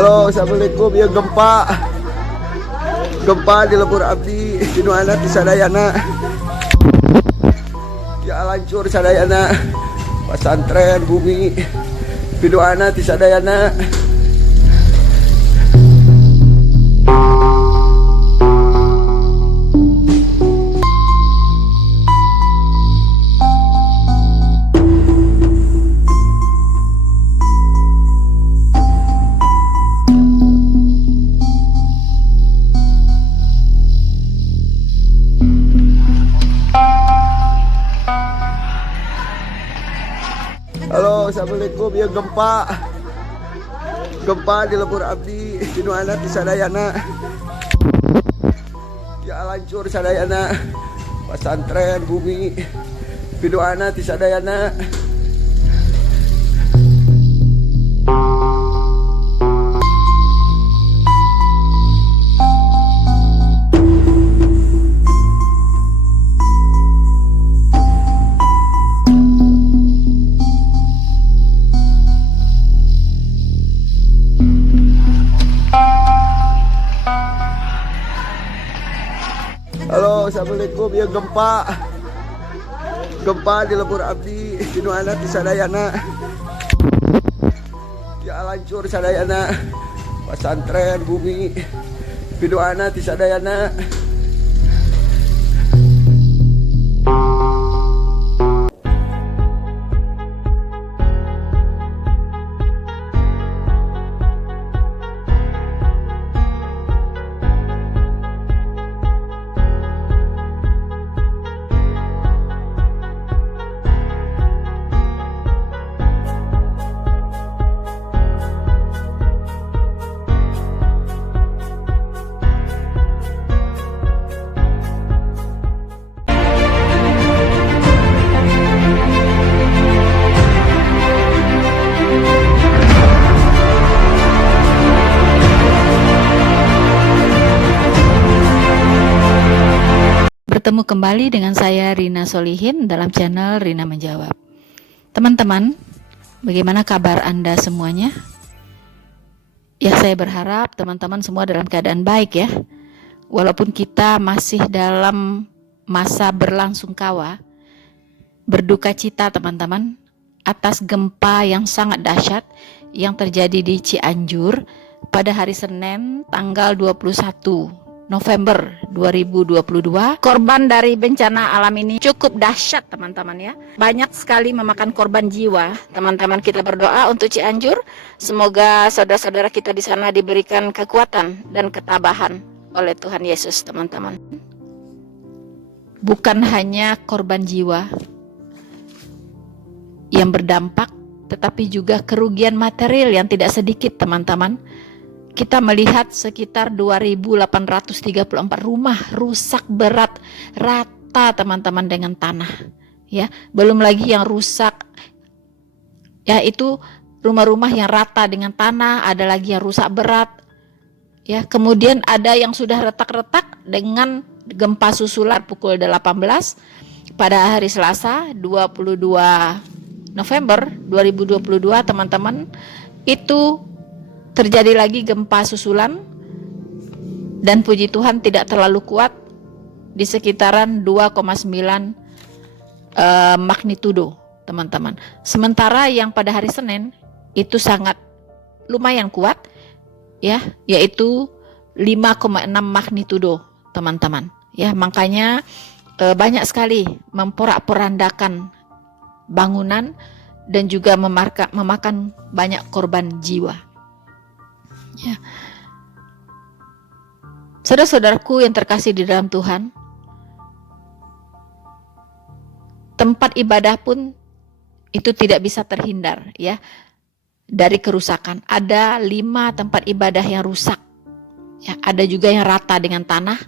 Halo, assalamualaikum. Ya gempa, gempa di Lembur Abdi, di Nuana di Sadayana. Ya lancur Sadayana, pesantren bumi, di Nuana di Sadayana. Halo, assalamualaikum. Ya gempa, gempa di Lembur Abdi, di Nuana di Sadayana. Ya lancur Sadayana, pesantren bumi, di Nuana di Sadayana. Halo, assalamualaikum. Ya gempa, gempa di Lembur Abdi, di Nuana di Sadayana. Ya lancur Sadayana, pesantren bumi, di Nuana di Sadayana. Bertemu kembali dengan saya Rina Solihin dalam channel Rina Menjawab. Teman-teman, bagaimana kabar Anda semuanya? Ya, saya berharap teman-teman semua dalam keadaan baik ya. Walaupun kita masih dalam masa berlangsungkawa, berduka cita teman-teman atas gempa yang sangat dahsyat yang terjadi di Cianjur pada hari Senin tanggal 21 November 2022. Korban dari bencana alam ini cukup dahsyat teman-teman ya. Banyak sekali memakan korban jiwa. Teman-teman, kita berdoa untuk Cianjur. Semoga saudara-saudara kita di sana diberikan kekuatan dan ketabahan oleh Tuhan Yesus teman-teman. Bukan hanya korban jiwa yang berdampak, tetapi juga kerugian material yang tidak sedikit teman-teman. Kita melihat sekitar 2.834 rumah rusak berat rata teman-teman dengan tanah ya. Belum lagi yang rusak yaitu rumah-rumah yang rata dengan tanah, ada lagi yang rusak berat ya. Kemudian ada yang sudah retak-retak dengan gempa susulan pukul 18 pada hari Selasa 22 November 2022 teman-teman. Itu terjadi lagi gempa susulan dan puji Tuhan tidak terlalu kuat, di sekitaran 2,9 magnitudo teman-teman. Sementara yang pada hari Senin itu sangat lumayan kuat ya, yaitu 5,6 magnitudo teman-teman ya. Makanya banyak sekali memporak-porandakan bangunan dan juga memakan banyak korban jiwa ya. Saudara-saudaraku yang terkasih di dalam Tuhan, tempat ibadah pun itu tidak bisa terhindar ya dari kerusakan. Ada 5 tempat ibadah yang rusak ya, ada juga yang rata dengan tanah.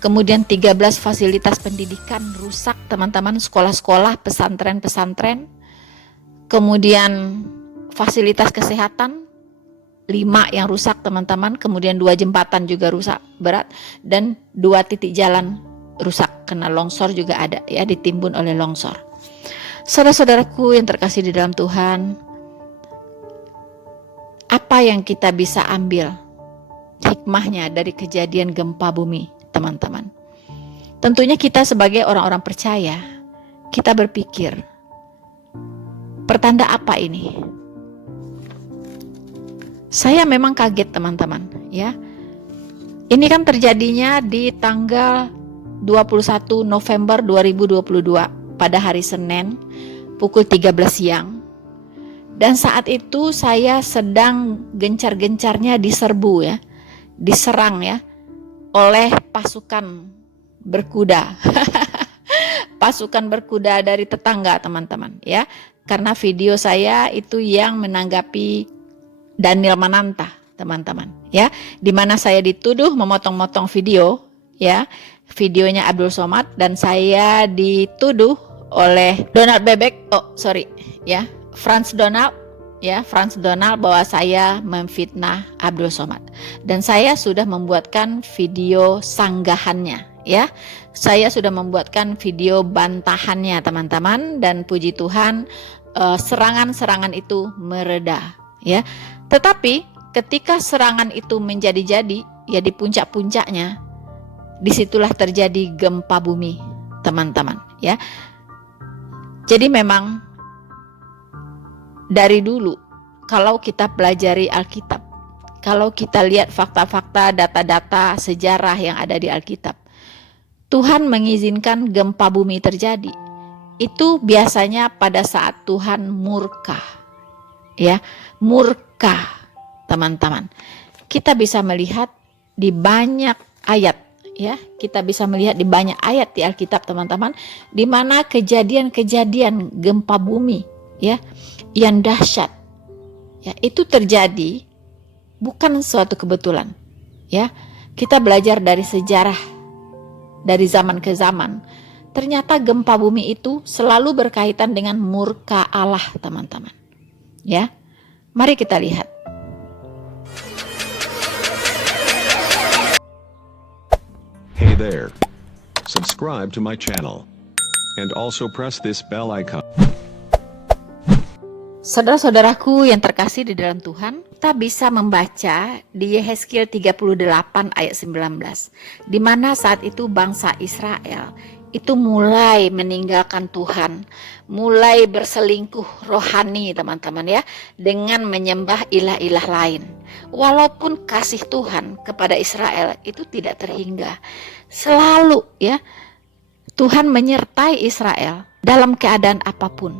Kemudian 13 fasilitas pendidikan rusak teman-teman, sekolah-sekolah, pesantren-pesantren. Kemudian fasilitas kesehatan 5 yang rusak teman-teman. Kemudian 2 jembatan juga rusak berat dan 2 titik jalan rusak kena longsor juga ada ya, ditimbun oleh longsor. Saudara-saudaraku yang terkasih di dalam Tuhan, apa Apa yang kita bisa ambil hikmahnya dari kejadian gempa bumi, teman-teman? Tentunya kita sebagai orang-orang percaya, kita berpikir, pertanda apa ini? Saya memang kaget, teman-teman, ya. Ini kan terjadinya di tanggal 21 November 2022 pada hari Senin pukul 13 siang. Dan saat itu saya sedang gencar-gencarnya diserbu ya, diserang ya oleh pasukan berkuda. Pasukan berkuda dari tetangga, teman-teman, ya. Karena video saya itu yang menanggapi Daniel Mananta, teman-teman, ya, di mana saya dituduh memotong-motong video, ya, videonya Abdul Somad, dan saya dituduh oleh Donald Bebek, ya, Frans Donald bahwa saya memfitnah Abdul Somad, dan saya sudah membuatkan video sanggahannya, ya, saya sudah membuatkan video bantahannya, teman-teman, dan puji Tuhan serangan-serangan itu mereda, ya. Tetapi ketika serangan itu menjadi-jadi, ya, di puncak-puncaknya, disitulah terjadi gempa bumi, teman-teman, ya. Jadi memang dari dulu, kalau kita pelajari Alkitab, kalau kita lihat fakta-fakta, data-data sejarah yang ada di Alkitab, Tuhan mengizinkan gempa bumi terjadi. Itu biasanya pada saat Tuhan murka, ya, murka, teman-teman. Kita bisa melihat di banyak ayat, ya, kita bisa melihat di banyak ayat di Alkitab, teman-teman, di mana kejadian-kejadian gempa bumi, ya, yang dahsyat, ya, itu terjadi bukan suatu kebetulan, ya. Kita belajar dari sejarah, dari zaman ke zaman, ternyata gempa bumi itu selalu berkaitan dengan murka Allah, teman-teman, ya. Mari kita lihat. Hey there. Subscribe to my channel. And also press this bell icon. Saudara-saudaraku yang terkasih di dalam Tuhan, kita bisa membaca di Yehezkiel 38 ayat 19, di mana saat itu bangsa Israel itu mulai meninggalkan Tuhan, mulai berselingkuh rohani, teman-teman, ya, dengan menyembah ilah-ilah lain. Walaupun kasih Tuhan kepada Israel itu tidak terhingga, selalu, ya, Tuhan menyertai Israel dalam keadaan apapun,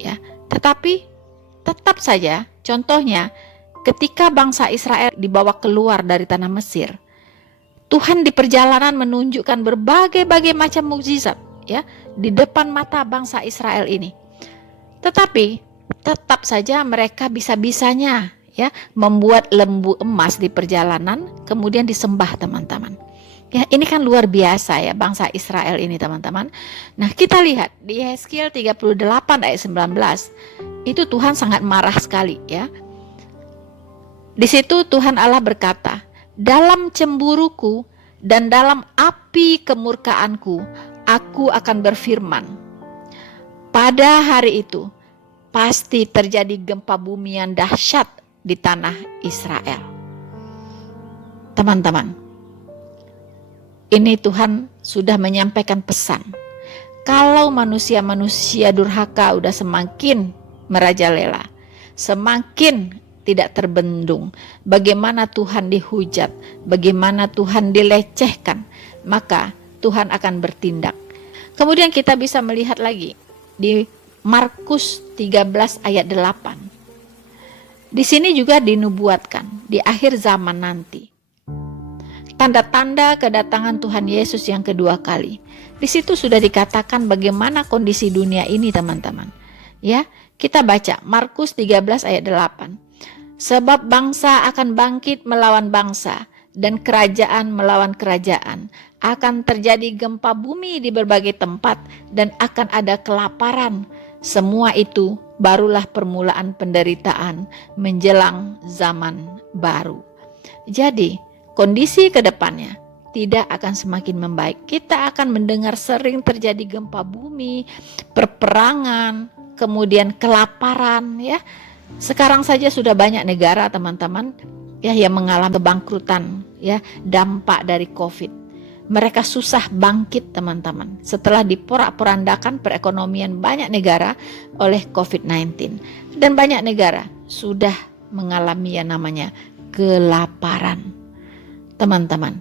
ya. Tetapi tetap saja, contohnya ketika bangsa Israel dibawa keluar dari tanah Mesir, Tuhan di perjalanan menunjukkan berbagai macam mukjizat, ya, di depan mata bangsa Israel ini. Tetapi tetap saja mereka bisa-bisanya, ya, membuat lembu emas di perjalanan kemudian disembah, teman-teman. Ya, ini kan luar biasa, ya, bangsa Israel ini, teman-teman. Nah, kita lihat di Yehezkiel 38 ayat 19, itu Tuhan sangat marah sekali, ya. Di situ Tuhan Allah berkata, dalam cemburuku dan dalam api kemurkaanku, aku akan berfirman. Pada hari itu, pasti terjadi gempa bumi yang dahsyat di tanah Israel. Teman-teman, ini Tuhan sudah menyampaikan pesan. Kalau manusia-manusia durhaka udah semakin merajalela, semakin tidak terbendung, bagaimana Tuhan dihujat, bagaimana Tuhan dilecehkan, maka Tuhan akan bertindak. Kemudian kita bisa melihat lagi di Markus 13 ayat 8. Di sini juga dinubuatkan di akhir zaman nanti, tanda-tanda kedatangan Tuhan Yesus yang kedua kali. Di situ sudah dikatakan bagaimana kondisi dunia ini, teman-teman. Ya, kita baca Markus 13 ayat 8. Sebab bangsa akan bangkit melawan bangsa dan kerajaan melawan kerajaan. Akan terjadi gempa bumi di berbagai tempat dan akan ada kelaparan. Semua itu barulah permulaan penderitaan menjelang zaman baru. Jadi, kondisi ke depannya tidak akan semakin membaik. Kita akan mendengar sering terjadi gempa bumi, peperangan, kemudian kelaparan, ya. Sekarang saja sudah banyak negara teman-teman ya yang mengalami kebangkrutan ya, dampak dari Covid. Mereka susah bangkit teman-teman setelah diporak-porandakan perekonomian banyak negara oleh Covid-19. Dan banyak negara sudah mengalami yang namanya kelaparan teman-teman.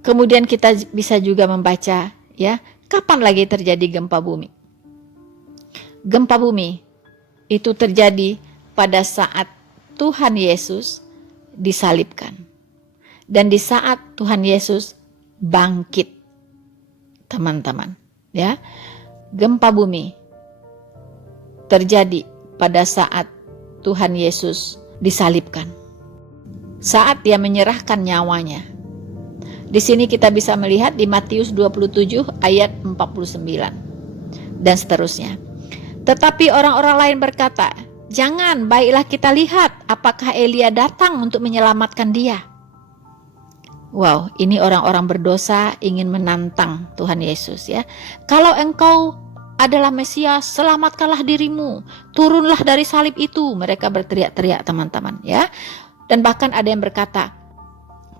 Kemudian kita bisa juga membaca ya, kapan lagi terjadi gempa bumi? Gempa bumi itu terjadi pada saat Tuhan Yesus disalibkan. Dan di saat Tuhan Yesus bangkit. Teman-teman, ya. Gempa bumi terjadi pada saat Tuhan Yesus disalibkan. Saat dia menyerahkan nyawanya. Di sini kita bisa melihat di Matius 27 ayat 49 dan seterusnya. Tetapi orang-orang lain berkata, jangan, baiklah kita lihat apakah Elia datang untuk menyelamatkan dia. Wow, ini orang-orang berdosa ingin menantang Tuhan Yesus ya. Kalau engkau adalah Mesias, selamatkanlah dirimu, turunlah dari salib itu. Mereka berteriak-teriak teman-teman ya. Dan bahkan ada yang berkata,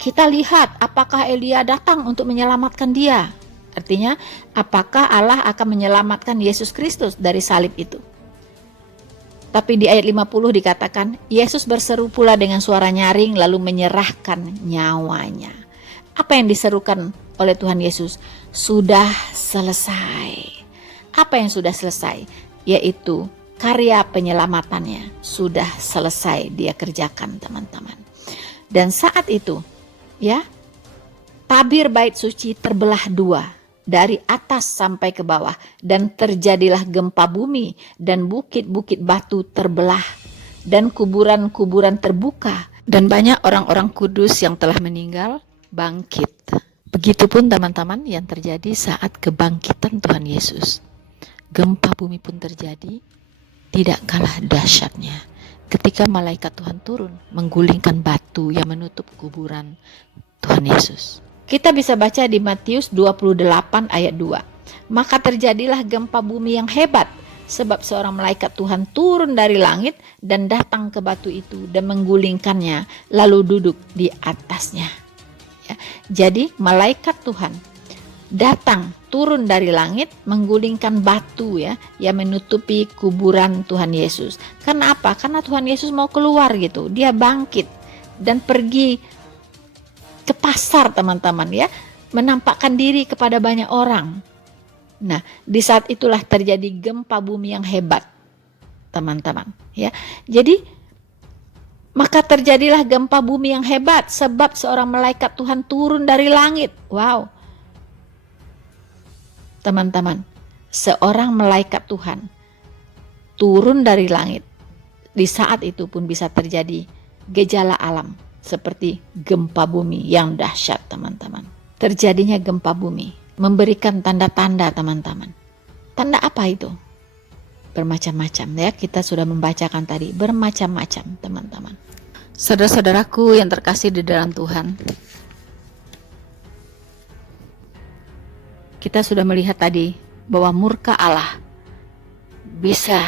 kita lihat apakah Elia datang untuk menyelamatkan dia. Artinya, apakah Allah akan menyelamatkan Yesus Kristus dari salib itu. Tapi di ayat 50 dikatakan, Yesus berseru pula dengan suara nyaring lalu menyerahkan nyawanya. Apa yang diserukan oleh Tuhan Yesus? Sudah selesai. Apa yang sudah selesai? Yaitu karya penyelamatannya sudah selesai dia kerjakan teman-teman. Dan saat itu, ya, tabir bait suci terbelah dua dari atas sampai ke bawah dan terjadilah gempa bumi dan bukit-bukit batu terbelah dan kuburan-kuburan terbuka dan banyak orang-orang kudus yang telah meninggal bangkit. Begitupun teman-teman yang terjadi saat kebangkitan Tuhan Yesus. Gempa bumi pun terjadi, tidak kalah dahsyatnya ketika malaikat Tuhan turun menggulingkan batu yang menutup kuburan Tuhan Yesus. Kita bisa baca di Matius 28 ayat 2. Maka terjadilah gempa bumi yang hebat sebab seorang malaikat Tuhan turun dari langit dan datang ke batu itu dan menggulingkannya lalu duduk di atasnya. Ya. Jadi malaikat Tuhan datang turun dari langit menggulingkan batu ya yang menutupi kuburan Tuhan Yesus. Karena apa? Karena Tuhan Yesus mau keluar gitu. Dia bangkit dan pergi ke pasar teman-teman ya, menampakkan diri kepada banyak orang. Nah, di saat itulah terjadi gempa bumi yang hebat teman-teman ya. Jadi maka terjadilah gempa bumi yang hebat sebab seorang malaikat Tuhan turun dari langit. Wow. Teman-teman, seorang malaikat Tuhan turun dari langit. Di saat itu pun bisa terjadi gejala alam seperti gempa bumi yang dahsyat teman-teman. Terjadinya gempa bumi memberikan tanda-tanda teman-teman. Tanda apa itu? Bermacam-macam ya, kita sudah membacakan tadi, bermacam-macam teman-teman. Saudara-saudaraku yang terkasih di dalam Tuhan, kita sudah melihat tadi bahwa murka Allah bisa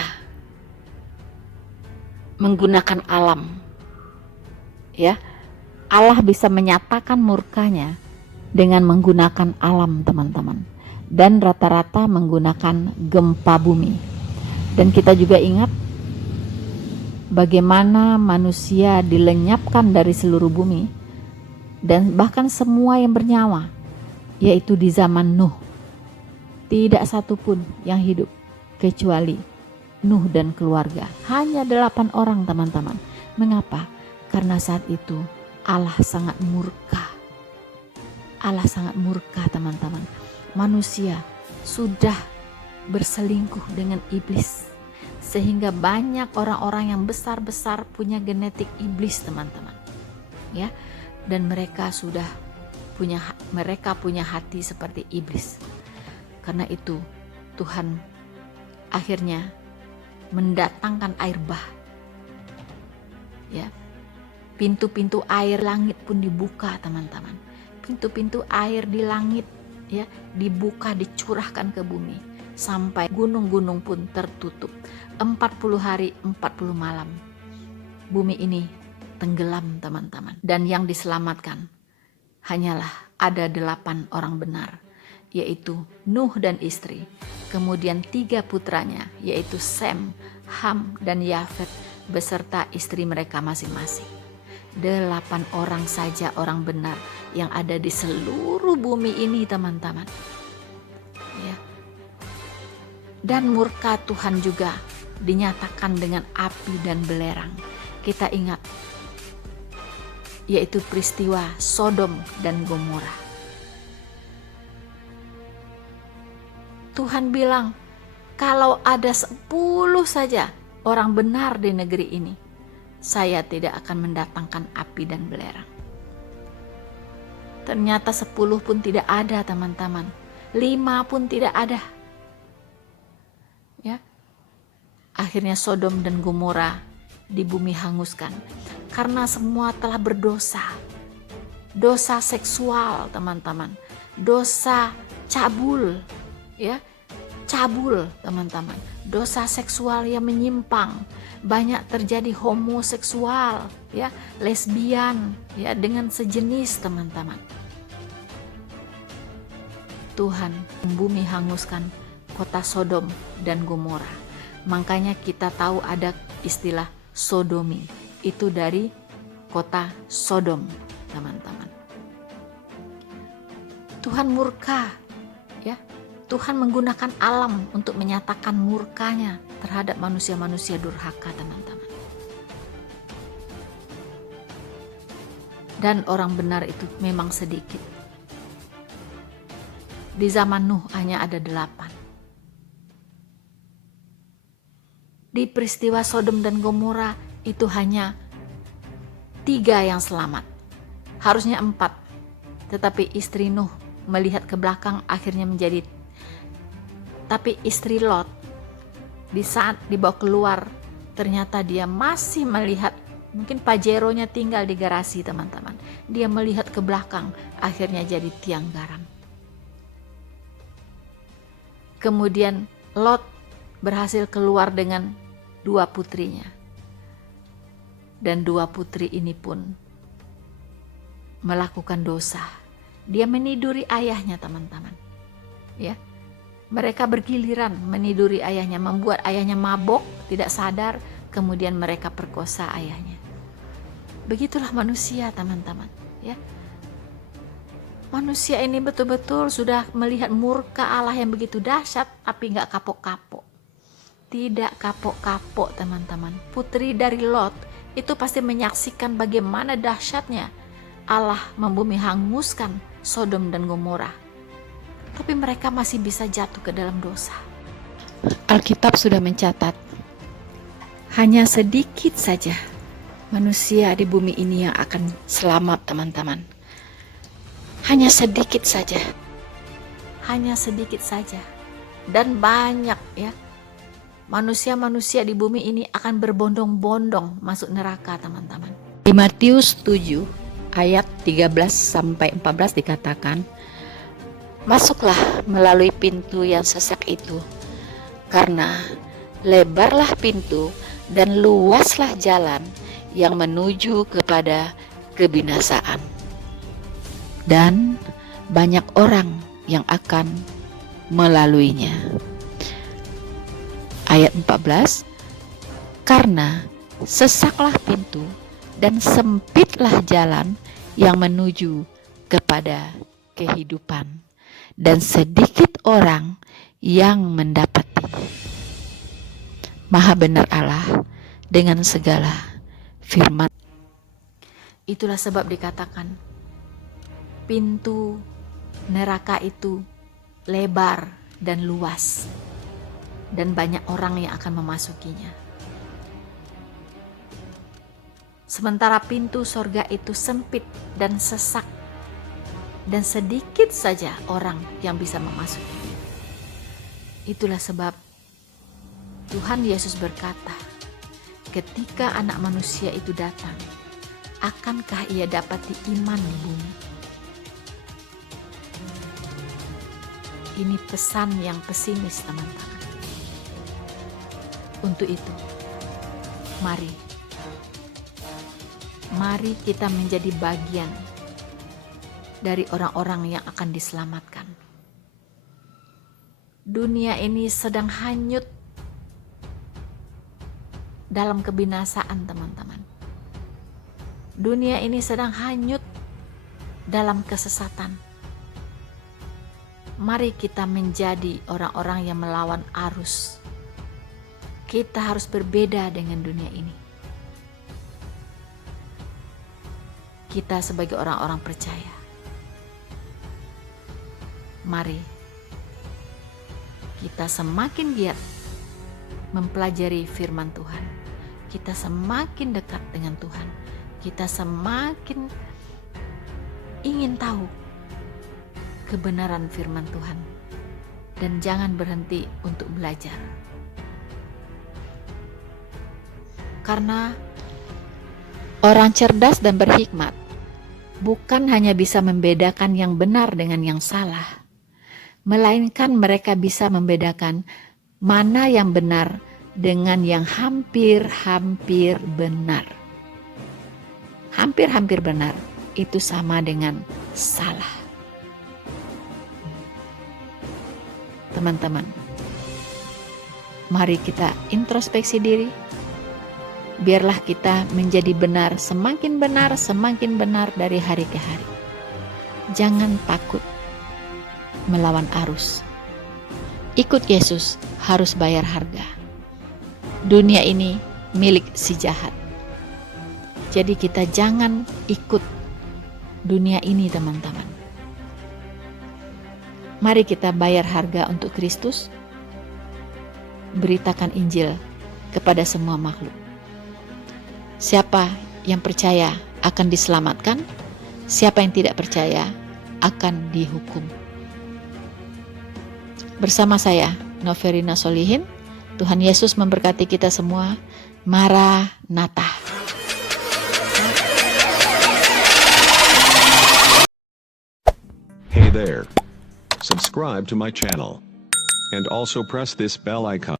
menggunakan alam. Ya, Allah bisa menyatakan murkanya dengan menggunakan alam teman-teman. Dan rata-rata menggunakan gempa bumi. Dan kita juga ingat bagaimana manusia dilenyapkan dari seluruh bumi. Dan bahkan semua yang bernyawa, yaitu di zaman Nuh. Tidak satupun yang hidup kecuali Nuh dan keluarga. Hanya 8 orang teman-teman. Mengapa? Karena saat itu Allah sangat murka. Allah sangat murka teman-teman. Manusia sudah berselingkuh dengan iblis. Sehingga banyak orang-orang yang besar-besar punya genetik iblis teman-teman. Ya, dan mereka punya hati seperti iblis. Karena itu Tuhan akhirnya mendatangkan air bah. Ya. Pintu-pintu air langit pun dibuka teman-teman. Pintu-pintu air di langit ya dibuka, dicurahkan ke bumi sampai gunung-gunung pun tertutup. 40 hari 40 malam bumi ini tenggelam, teman-teman. Dan yang diselamatkan hanyalah ada 8 orang benar, yaitu Nuh dan istri, kemudian 3 putranya, yaitu Sem, Ham, dan Yafet, beserta istri mereka masing-masing. 8 orang saja orang benar yang ada di seluruh bumi ini, teman-teman. Ya. Dan murka Tuhan juga dinyatakan dengan api dan belerang. Kita ingat, yaitu peristiwa Sodom dan Gomora. Tuhan bilang, kalau ada 10 saja orang benar di negeri ini, saya tidak akan mendatangkan api dan belerang. Ternyata 10 pun tidak ada, teman-teman. 5 pun tidak ada. Ya. Akhirnya Sodom dan Gomora di bumi hanguskan karena semua telah berdosa. Dosa seksual, teman-teman. Dosa cabul, ya. Cabul, teman-teman. Dosa seksual yang menyimpang. Banyak terjadi homoseksual, ya, lesbian, ya, dengan sejenis, teman-teman. Tuhan bumi hanguskan kota Sodom dan Gomora. Makanya kita tahu ada istilah sodomi. Itu dari kota Sodom, teman-teman. Tuhan murka, ya. Tuhan menggunakan alam untuk menyatakan murkanya terhadap manusia-manusia durhaka, teman-teman. Dan orang benar itu memang sedikit. Di zaman Nuh hanya ada 8. Di peristiwa Sodom dan Gomora itu hanya 3 yang selamat. Harusnya 4. Tetapi istri Nuh melihat ke belakang akhirnya menjadi. Tapi istri Lot di saat dibawa keluar ternyata dia masih melihat, mungkin Pajeronya tinggal di garasi, teman-teman. Dia melihat ke belakang akhirnya jadi tiang garam. Kemudian Lot berhasil keluar dengan 2 putrinya. Dan 2 putri ini pun melakukan dosa. Dia meniduri ayahnya, teman-teman. Ya. Mereka bergiliran meniduri ayahnya, membuat ayahnya mabok, tidak sadar, kemudian mereka perkosa ayahnya. Begitulah manusia, teman-teman, ya. Manusia ini betul-betul sudah melihat murka Allah yang begitu dahsyat, tapi nggak kapok-kapok. Tidak kapok-kapok, teman-teman. Putri dari Lot itu pasti menyaksikan bagaimana dahsyatnya Allah membumi hanguskan Sodom dan Gomora. Tapi mereka masih bisa jatuh ke dalam dosa. Alkitab sudah mencatat, hanya sedikit saja manusia di bumi ini yang akan selamat, teman-teman. Hanya sedikit saja. Hanya sedikit saja. Dan banyak, ya. Manusia-manusia di bumi ini akan berbondong-bondong masuk neraka, teman-teman. Di Matius 7 ayat 13-14 dikatakan, masuklah melalui pintu yang sesak itu, karena lebarlah pintu dan luaslah jalan yang menuju kepada kebinasaan. Dan banyak orang yang akan melaluinya. Ayat 14, karena sesaklah pintu dan sempitlah jalan yang menuju kepada kehidupan, dan sedikit orang yang mendapatinya. Maha benar Allah dengan segala firman. Itulah sebab dikatakan pintu neraka itu lebar dan luas, dan banyak orang yang akan memasukinya. Sementara pintu sorga itu sempit dan sesak, dan sedikit saja orang yang bisa memasukinya. Itulah sebab Tuhan Yesus berkata, ketika anak manusia itu datang, akankah ia dapati iman di bumi? Ini pesan yang pesimis, teman-teman. Untuk itu, mari kita menjadi bagian dari orang-orang yang akan diselamatkan. Dunia ini sedang hanyut dalam kebinasaan, teman-teman. Dunia ini sedang hanyut dalam kesesatan. Mari kita menjadi orang-orang yang melawan arus. Kita harus berbeda dengan dunia ini. Kita sebagai orang-orang percaya, mari kita semakin giat mempelajari firman Tuhan. Kita semakin dekat dengan Tuhan. Kita semakin ingin tahu kebenaran firman Tuhan. Dan jangan berhenti untuk belajar. Karena orang cerdas dan berhikmat bukan hanya bisa membedakan yang benar dengan yang salah, melainkan mereka bisa membedakan mana yang benar dengan yang hampir-hampir benar. Hampir-hampir benar itu sama dengan salah. Teman-teman, mari kita introspeksi diri. Biarlah kita menjadi benar, semakin benar dari hari ke hari. Jangan takut melawan arus. Ikut Yesus harus bayar harga. Dunia ini milik si jahat. Jadi kita jangan ikut dunia ini, teman-teman. Mari kita bayar harga untuk Kristus. Beritakan Injil kepada semua makhluk. Siapa yang percaya akan diselamatkan, siapa yang tidak percaya akan dihukum. Bersama saya, Noverina Solihin, Tuhan Yesus memberkati kita semua. Maranatha. Hey there. Subscribe to my channel. And also press this bell icon.